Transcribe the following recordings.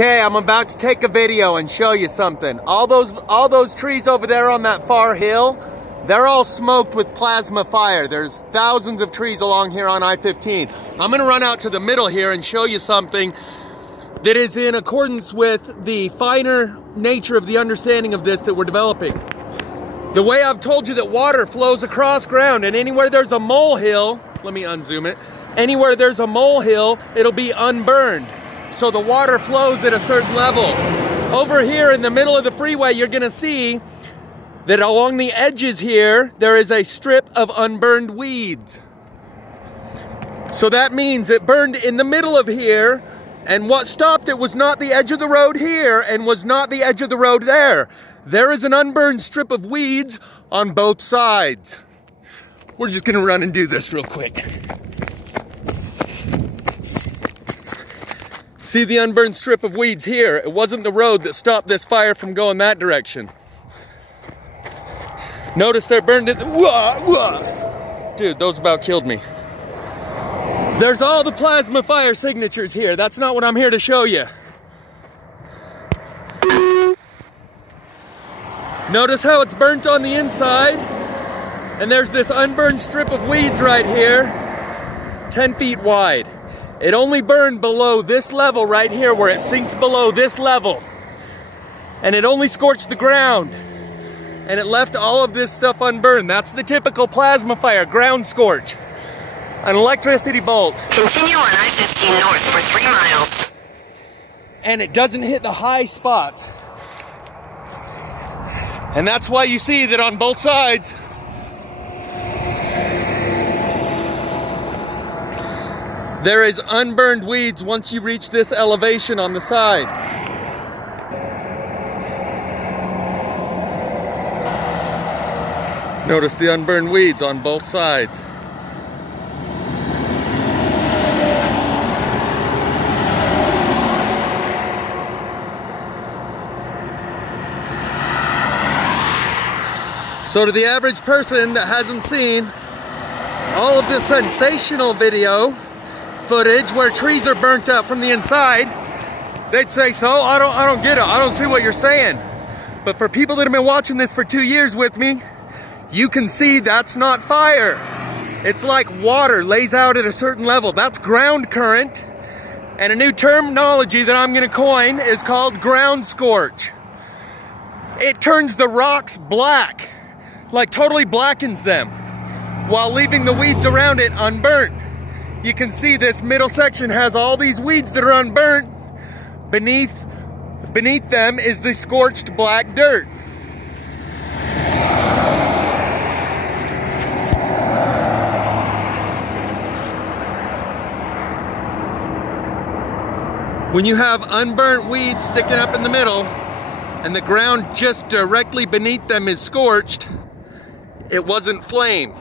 Okay, I'm about to take a video and show you something. All those trees over there on that far hill, they're all smoked with plasma fire. There's thousands of trees along here on I-15. I'm gonna run out to the middle here and show you something that is in accordance with the finer nature of the understanding of this that we're developing. The way I've told you that water flows across ground, and anywhere there's a molehill, let me unzoom it, anywhere there's a molehill, it'll be unburned. So the water flows at a certain level. Over here in the middle of the freeway, you're gonna see that along the edges here, there is a strip of unburned weeds. So that means it burned in the middle of here, and what stopped it was not the edge of the road here and was not the edge of the road there. There is an unburned strip of weeds on both sides. We're just gonna run and do this real quick. See the unburned strip of weeds here? It wasn't the road that stopped this fire from going that direction. Notice they're burned in. Dude, those about killed me. There's all the plasma fire signatures here. That's not what I'm here to show you. Notice how it's burnt on the inside, and there's this unburned strip of weeds right here, 10 feet wide. It only burned below this level right here where it sinks below this level. And it only scorched the ground. And it left all of this stuff unburned. That's the typical plasma fire, ground scorch. An electricity bolt. Continue on I-15 north for 3 miles. And it doesn't hit the high spots. And that's why you see that on both sides, there is unburned weeds once you reach this elevation on the side. Notice the unburned weeds on both sides. So to the average person that hasn't seen all of this sensational video footage where trees are burnt up from the inside, they'd say, so I don't get it. I don't see what you're saying. But for people that have been watching this for 2 years with me, you can see that's not fire. It's like water lays out at a certain level. That's ground current. And a new terminology that I'm gonna coin is called ground scorch. It turns the rocks black, like totally blackens them, while leaving the weeds around it unburnt. You can see this middle section has all these weeds that are unburnt. Beneath them is the scorched black dirt. When you have unburnt weeds sticking up in the middle and the ground just directly beneath them is scorched, it wasn't flame.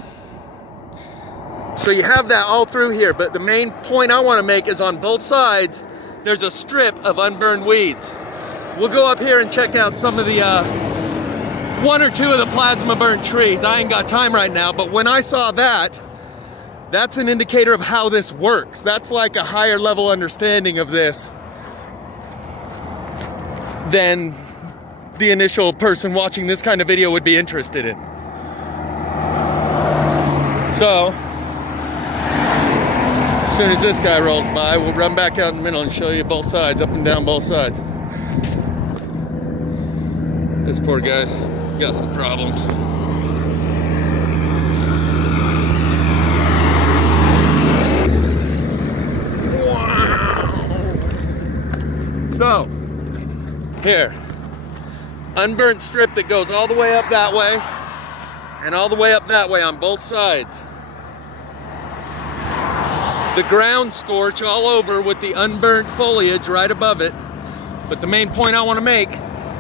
So you have that all through here, but the main point I want to make is on both sides, there's a strip of unburned weeds. We'll go up here and check out some of the, 1 or 2 of the plasma burned trees. I ain't got time right now, but when I saw that, that's an indicator of how this works. That's like a higher level understanding of this than the initial person watching this kind of video would be interested in. So, as soon as this guy rolls by, we'll run back out in the middle and show you both sides, up and down both sides. This poor guy got some problems. Wow. So, here, unburnt strip that goes all the way up that way and all the way up that way on both sides. The ground scorch all over with the unburnt foliage right above it. But the main point I want to make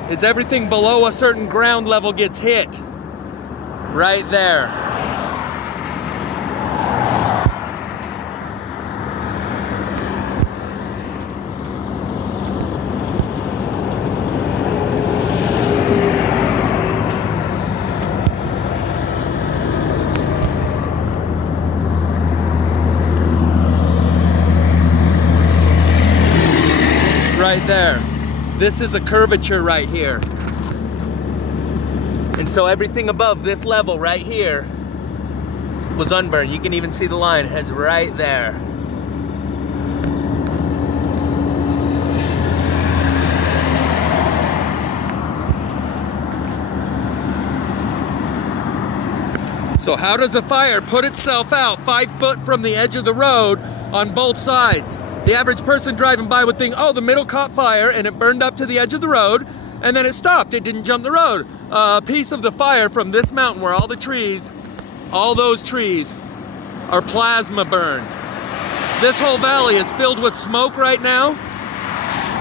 is everything below a certain ground level gets hit. Right there. there. This is a curvature right here. And so everything above this level right here was unburned. You can even see the line, it heads right there. So how does a fire put itself out 5 foot from the edge of the road on both sides? The average person driving by would think, oh, the middle caught fire and it burned up to the edge of the road and then it stopped. It didn't jump the road. A piece of the fire from this mountain where all the trees, all those trees are plasma burned. This whole valley is filled with smoke right now.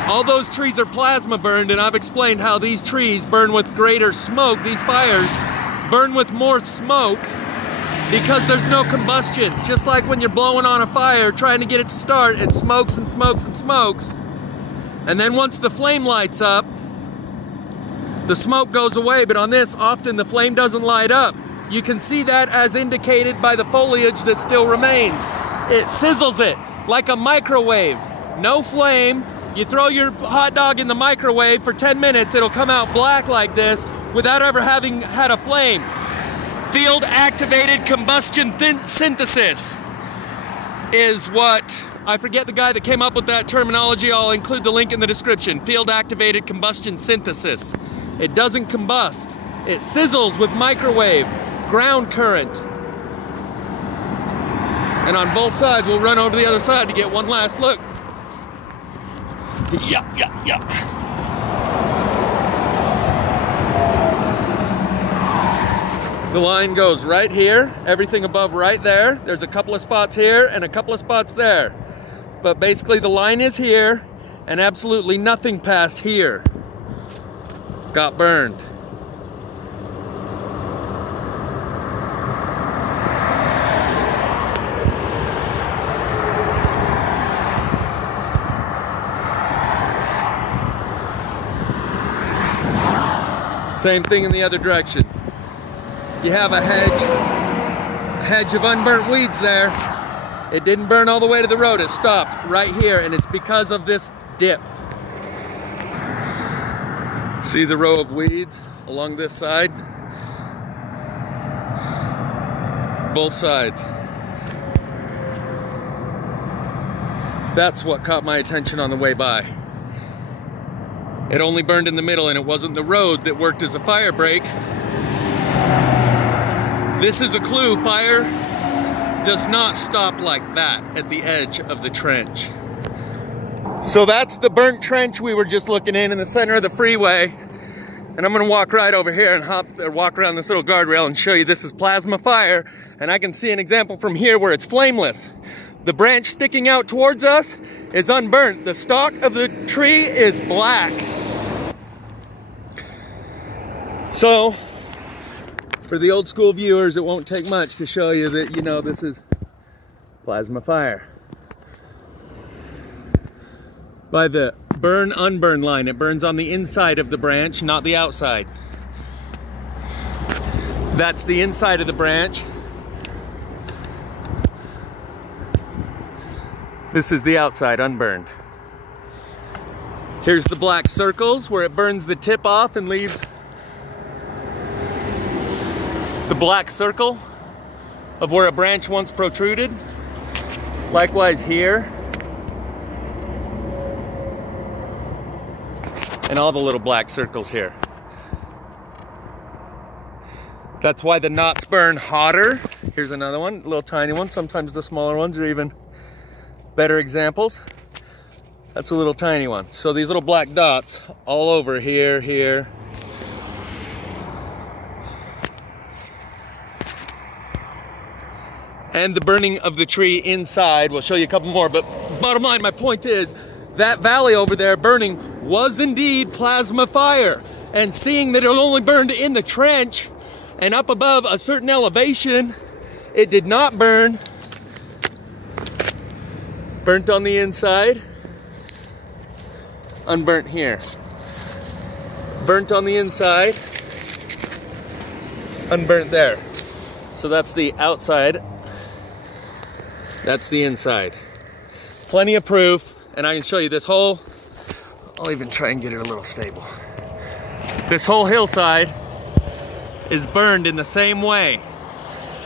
All those trees are plasma burned, and I've explained how these trees burn with greater smoke. These fires burn with more smoke because there's no combustion. Just like when you're blowing on a fire, trying to get it to start, it smokes and smokes and smokes. And then once the flame lights up, the smoke goes away, but on this, often the flame doesn't light up. You can see that as indicated by the foliage that still remains. It sizzles it like a microwave. No flame. You throw your hot dog in the microwave for 10 minutes, it'll come out black like this without ever having had a flame. Field activated combustion synthesis is what, I forget the guy that came up with that terminology, I'll include the link in the description. Field activated combustion synthesis. It doesn't combust. It sizzles with microwave, ground current. And on both sides, we'll run over to the other side to get one last look. Yup. The line goes right here, everything above right there. There's a couple of spots here and a couple of spots there. But basically the line is here and absolutely nothing past here got burned. Same thing in the other direction. You have a hedge of unburnt weeds there. It didn't burn all the way to the road, it stopped right here, and it's because of this dip. See the row of weeds along this side? Both sides. That's what caught my attention on the way by. It only burned in the middle, and it wasn't the road that worked as a fire break. This is a clue. Fire does not stop like that at the edge of the trench. So that's the burnt trench we were just looking in the center of the freeway. And I'm gonna walk right over here and walk around this little guardrail and show you this is plasma fire. And I can see an example from here where it's flameless. The branch sticking out towards us is unburnt. The stalk of the tree is black. So, for the old school viewers, it won't take much to show you that, you know, this is plasma fire. By the burn-unburn line, it burns on the inside of the branch, not the outside. That's the inside of the branch. This is the outside, unburned. Here's the black circles where it burns the tip off and leaves the black circle of where a branch once protruded. Likewise here. And all the little black circles here. That's why the knots burn hotter. Here's another one, a little tiny one. Sometimes the smaller ones are even better examples. That's a little tiny one. So these little black dots all over here, here. And the burning of the tree inside. We'll show you a couple more, but bottom line, my point is, that valley over there burning was indeed plasma fire. And seeing that it only burned in the trench and up above a certain elevation, it did not burn. Burnt on the inside, unburnt here. Burnt on the inside, unburnt there. So that's the outside. That's the inside. Plenty of proof, and I can show you this whole I'll even try and get it a little stable. This whole hillside is burned in the same way.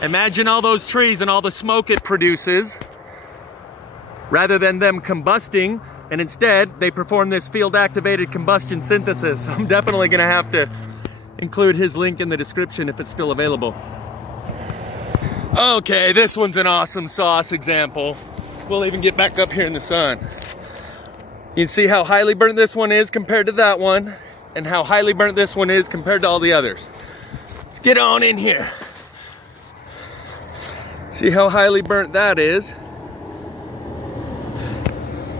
Imagine all those trees and all the smoke it produces, rather than them combusting, and instead they perform this field-activated combustion synthesis. I'm definitely gonna have to include his link in the description if it's still available. Okay, this one's an awesome sauce example. We'll even get back up here in the sun. You can see how highly burnt this one is compared to that one, and how highly burnt this one is compared to all the others. Let's get on in here. See how highly burnt that is?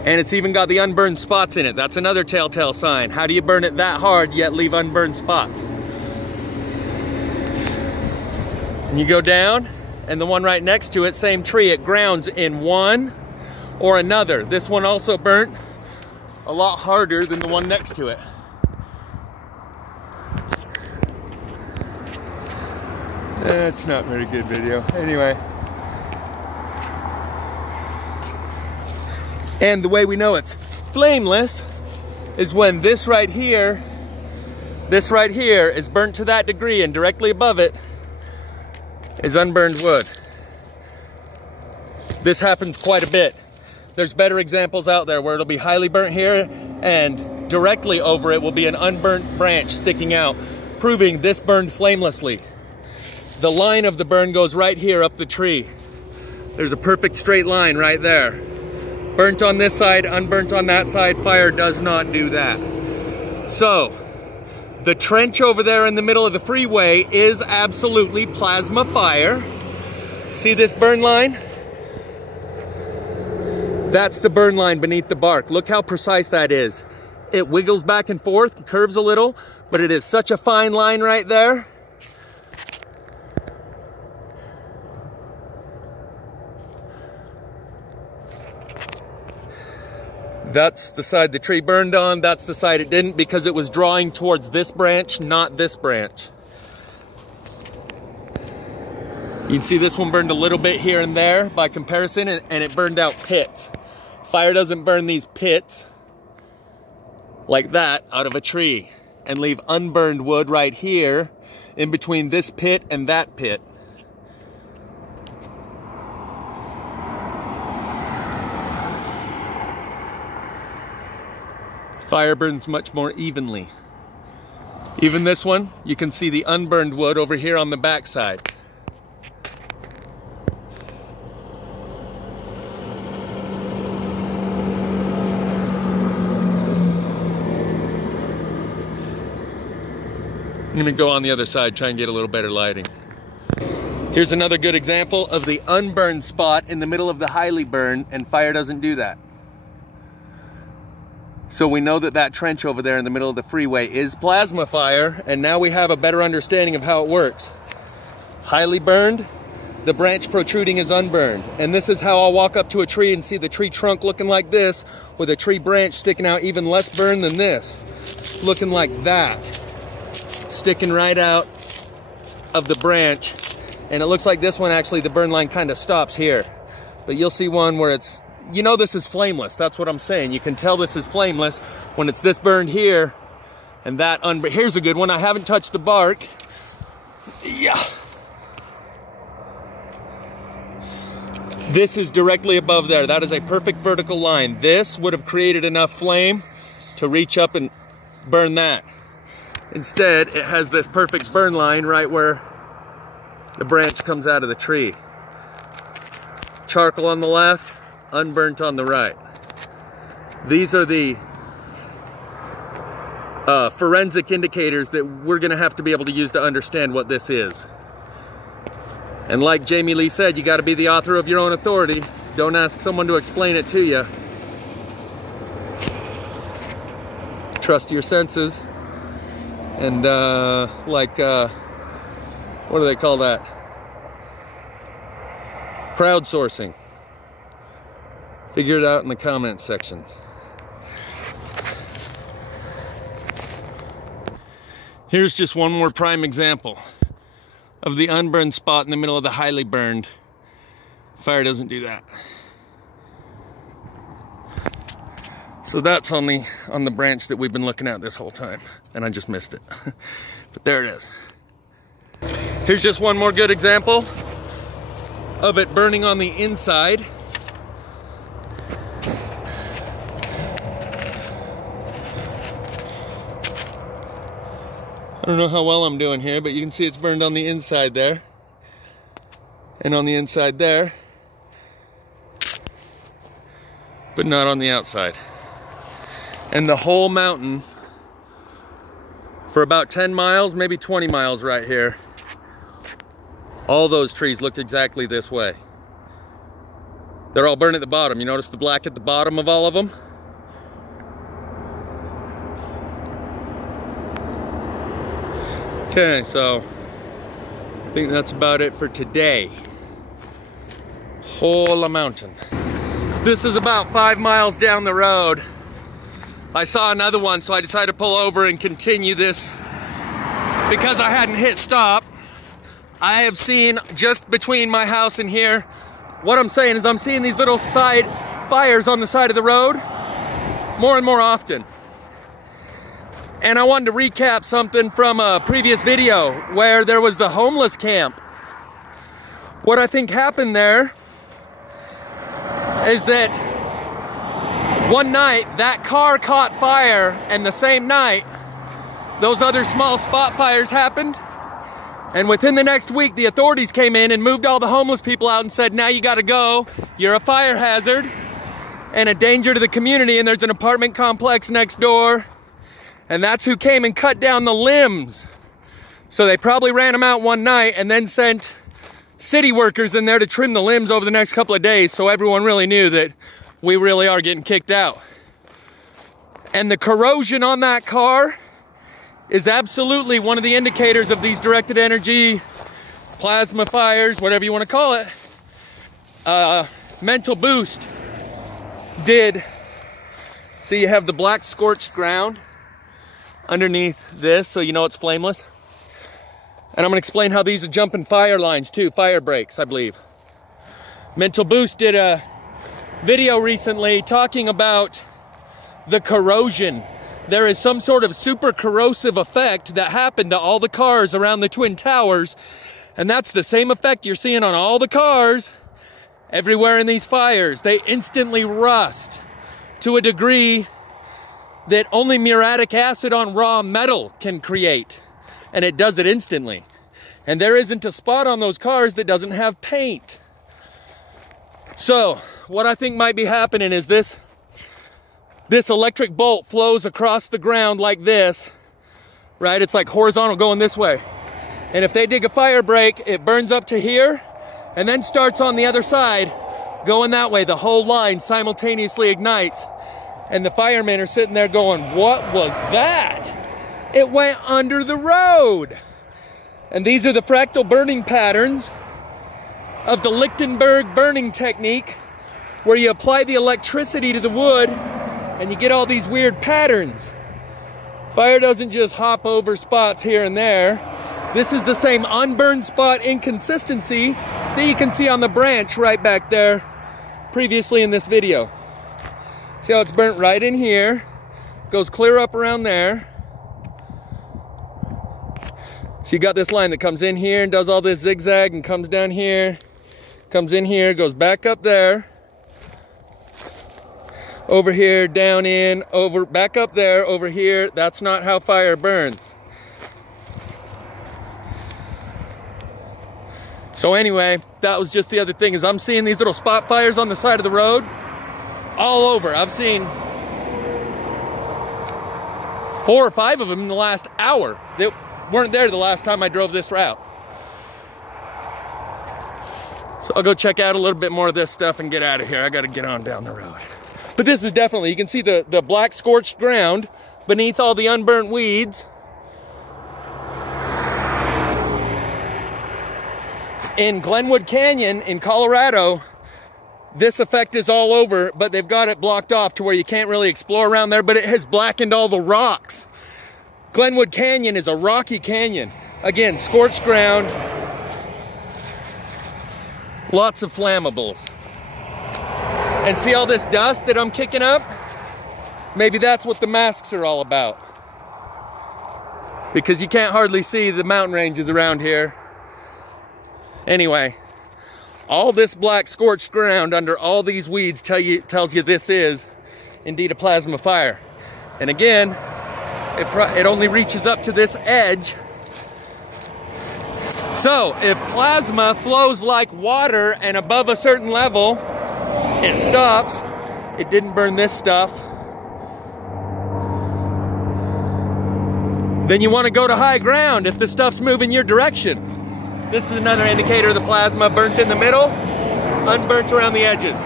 And it's even got the unburned spots in it. That's another telltale sign. How do you burn it that hard yet leave unburned spots? And you go down, and the one right next to it, same tree, it grounds in one or another. This one also burnt a lot harder than the one next to it. That's not very good video. Anyway. And the way we know it's flameless is when this right here is burnt to that degree, and directly above it is unburned wood. This happens quite a bit. There's better examples out there where it'll be highly burnt here, and directly over it will be an unburnt branch sticking out, proving this burned flamelessly. The line of the burn goes right here up the tree. There's a perfect straight line right there. Burnt on this side, unburnt on that side. Fire does not do that. So, the trench over there in the middle of the freeway is absolutely plasma fire. See this burn line? That's the burn line beneath the bark. Look how precise that is. It wiggles back and forth, curves a little, but it is such a fine line right there. That's the side the tree burned on. That's the side it didn't, because it was drawing towards this branch, not this branch. You can see this one burned a little bit here and there by comparison, and it burned out pits. Fire doesn't burn these pits like that out of a tree and leave unburned wood right here in between this pit and that pit. Fire burns much more evenly. Even this one, you can see the unburned wood over here on the backside. I'm gonna go on the other side, try and get a little better lighting. Here's another good example of the unburned spot in the middle of the highly burned, and fire doesn't do that. So we know that that trench over there in the middle of the freeway is plasma fire, and now we have a better understanding of how it works. Highly burned, the branch protruding is unburned. And this is how I'll walk up to a tree and see the tree trunk looking like this, with a tree branch sticking out even less burned than this. Looking like that. Sticking right out of the branch. And it looks like this one actually, the burn line kind of stops here. But you'll see one where it's, you know this is flameless. That's what I'm saying. You can tell this is flameless when it's this burned here and that unburned. Here's a good one. I haven't touched the bark. Yeah. This is directly above there. That is a perfect vertical line. This would have created enough flame to reach up and burn that. Instead, it has this perfect burn line right where the branch comes out of the tree. Charcoal on the left, unburnt on the right. These are the forensic indicators that we're gonna have to be able to use to understand what this is. And like Jamie Lee said, you gotta be the author of your own authority. Don't ask someone to explain it to you. Trust your senses. And what do they call that? Crowdsourcing. Figure it out in the comments section. Here's just one more prime example of the unburned spot in the middle of the highly burned. Fire doesn't do that. So that's on the branch that we've been looking at this whole time, and I just missed it. But there it is. Here's just one more good example of it burning on the inside. I don't know how well I'm doing here, but you can see it's burned on the inside there. And on the inside there. But not on the outside. And the whole mountain, for about 10 miles, maybe 20 miles right here, all those trees look exactly this way. They're all burned at the bottom. You notice the black at the bottom of all of them? Okay, so I think that's about it for today. Whole mountain. This is about 5 miles down the road. I saw another one, so I decided to pull over and continue this because I hadn't hit stop. I have seen just between my house and here, what I'm saying is I'm seeing these little side fires on the side of the road more and more often. And I wanted to recap something from a previous video where there was the homeless camp. What I think happened there is that one night that car caught fire, and the same night those other small spot fires happened. And within the next week, the authorities came in and moved all the homeless people out and said, now you gotta go, you're a fire hazard and a danger to the community, and there's an apartment complex next door. And that's who came and cut down the limbs. So they probably ran them out one night and then sent city workers in there to trim the limbs over the next couple of days, so everyone really knew that we really are getting kicked out. And the corrosion on that car is absolutely one of the indicators of these directed energy, plasma fires, whatever you want to call it. Mental Boost did. See, you have the black scorched ground underneath this, so you know it's flameless. And I'm going to explain how these are jumping fire lines too, fire breaks, I believe. Mental Boost did a video recently talking about the corrosion. There is some sort of super corrosive effect that happened to all the cars around the Twin Towers, and that's the same effect you're seeing on all the cars everywhere in these fires. They instantly rust to a degree that only muriatic acid on raw metal can create, and it does it instantly. And there isn't a spot on those cars that doesn't have paint. So what I think might be happening is this electric bolt flows across the ground like this, right? It's like horizontal going this way. And if they dig a fire break, it burns up to here and then starts on the other side going that way. The whole line simultaneously ignites. And the firemen are sitting there going, what was that? It went under the road. And these are the fractal burning patterns of the Lichtenberg burning technique, where you apply the electricity to the wood and you get all these weird patterns. Fire doesn't just hop over spots here and there. This is the same unburned spot inconsistency that you can see on the branch right back there previously in this video. See how it's burnt right in here, goes clear up around there. So you got this line that comes in here and does all this zigzag and comes down here, comes in here, goes back up there, over here, down in, over, back up there, over here. That's not how fire burns. So anyway, that was just the other thing, is I'm seeing these little spot fires on the side of the road all over. I've seen 4 or 5 of them in the last hour. They weren't there the last time I drove this route. So I'll go check out a little bit more of this stuff and get out of here. I gotta get on down the road. But this is definitely, you can see the black scorched ground beneath all the unburnt weeds. In Glenwood Canyon in Colorado, this effect is all over, but they've got it blocked off to where you can't really explore around there, but it has blackened all the rocks. Glenwood Canyon is a rocky canyon. Again, scorched ground, lots of flammables. And see all this dust that I'm kicking up? Maybe that's what the masks are all about. Because you can't hardly see the mountain ranges around here. Anyway, all this black scorched ground under all these weeds tells you this is indeed a plasma fire. And again, it only reaches up to this edge. So if plasma flows like water and above a certain level, it stops. It didn't burn this stuff. Then you want to go to high ground if the stuff's moving your direction. This is another indicator of the plasma, burnt in the middle, unburnt around the edges.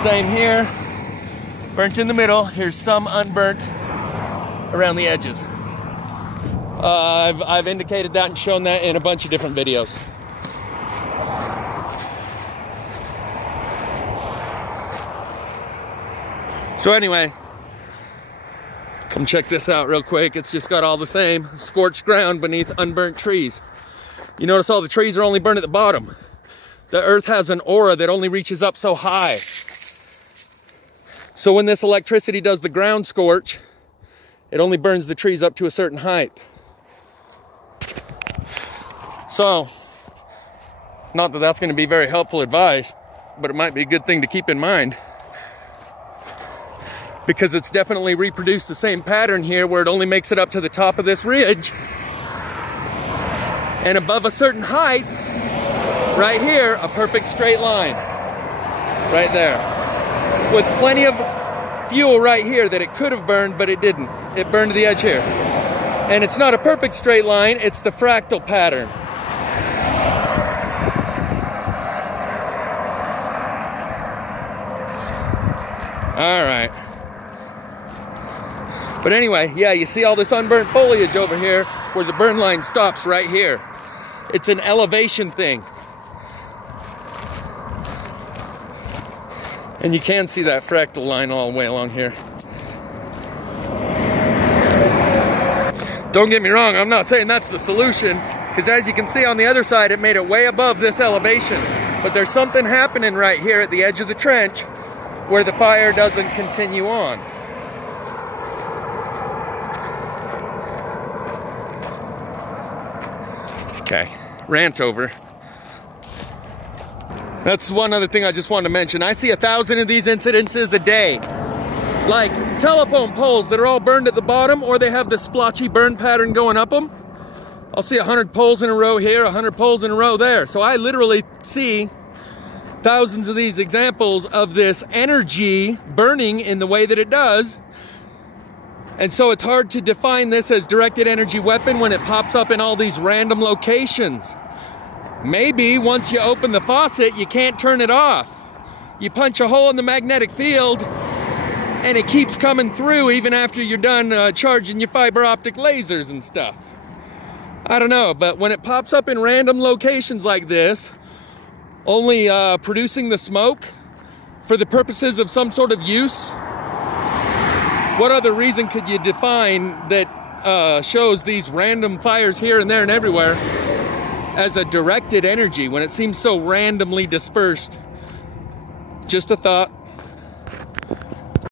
Same here, burnt in the middle. Here's some unburnt around the edges. I've indicated that and shown that in a bunch of different videos. So anyway, come check this out real quick. It's just got all the same scorched ground beneath unburnt trees. You notice all the trees are only burned at the bottom. The earth has an aura that only reaches up so high. So when this electricity does the ground scorch, it only burns the trees up to a certain height. So, not that that's going to be very helpful advice, but it might be a good thing to keep in mind. Because it's definitely reproduced the same pattern here where it only makes it up to the top of this ridge. And above a certain height, right here, a perfect straight line. Right there. With plenty of fuel right here that it could have burned, but it didn't. It burned to the edge here. And it's not a perfect straight line, it's the fractal pattern. All right. But anyway, yeah, you see all this unburnt foliage over here where the burn line stops right here. It's an elevation thing. And you can see that fractal line all the way along here. Don't get me wrong, I'm not saying that's the solution, because as you can see on the other side, it made it way above this elevation. But there's something happening right here at the edge of the trench where the fire doesn't continue on. Okay, rant over. That's one other thing I just wanted to mention. I see 1,000 of these incidences a day. Like telephone poles that are all burned at the bottom, or they have the splotchy burn pattern going up them. I'll see 100 poles in a row here, 100 poles in a row there. So I literally see thousands of these examples of this energy burning in the way that it does. And so it's hard to define this as directed energy weapon when it pops up in all these random locations. Maybe once you open the faucet, you can't turn it off. You punch a hole in the magnetic field and it keeps coming through even after you're done charging your fiber optic lasers and stuff. I don't know, but when it pops up in random locations like this, only producing the smoke for the purposes of some sort of use, what other reason could you define that shows these random fires here and there and everywhere as a directed energy when it seems so randomly dispersed? Just a thought.